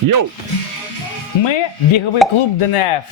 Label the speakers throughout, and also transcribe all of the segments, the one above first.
Speaker 1: Йоу!
Speaker 2: Ми біговий клуб ДНФ.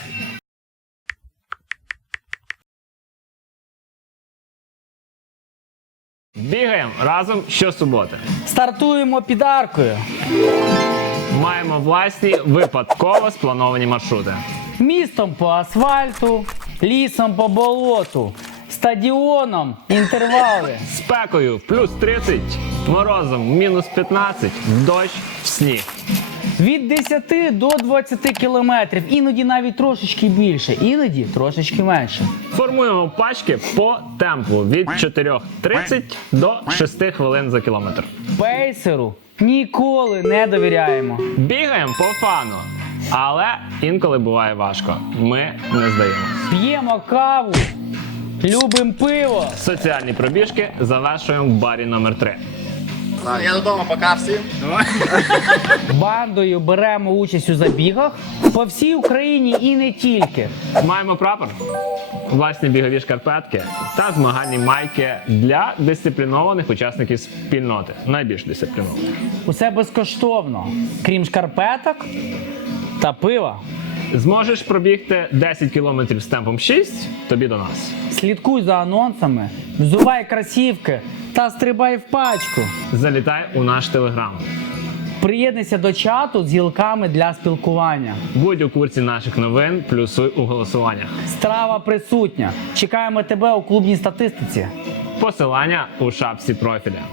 Speaker 1: Бігаємо разом щосуботи.
Speaker 2: Стартуємо під аркою.
Speaker 1: Маємо власні випадково сплановані маршрути.
Speaker 2: Містом по асфальту, лісом по болоту, стадіоном інтервали.
Speaker 1: Спекою плюс 30, морозом мінус 15, в дощ, в сніг.
Speaker 2: Від 10 до 20 кілометрів, іноді навіть трошечки більше, іноді трошечки менше.
Speaker 1: Формуємо пачки по темпу від 4:30 до 6 хвилин за кілометр.
Speaker 2: Пейсеру ніколи не довіряємо.
Speaker 1: Бігаємо по фану, але інколи буває важко. Ми не здаємося.
Speaker 2: П'ємо каву, любимо пиво.
Speaker 1: Соціальні пробіжки завершуємо в барі номер 3.
Speaker 3: Я додому, пока всім.
Speaker 2: Бандою беремо участь у забігах по всій Україні і не тільки.
Speaker 1: Маємо прапор, власні бігові шкарпетки та змагальні майки для дисциплінованих учасників спільноти. Найбільш дисциплінованих.
Speaker 2: Усе безкоштовно, крім шкарпеток та пива.
Speaker 1: Зможеш пробігти 10 кілометрів з темпом 6, тобі до нас.
Speaker 2: Слідкуй за анонсами, взувай кросівки та стрибай в пачку.
Speaker 1: Залітай у наш телеграм.
Speaker 2: Приєднуйся до чату з гілками для спілкування.
Speaker 1: Будь у курсі наших новин, плюсуй у голосуваннях.
Speaker 2: Страва присутня. Чекаємо тебе у клубній статистиці.
Speaker 1: Посилання у шапці профіля.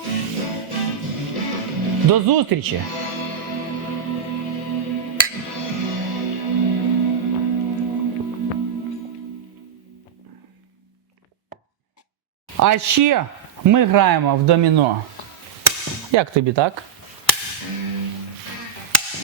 Speaker 2: До зустрічі! А ще ми граємо в доміно. Як тобі так?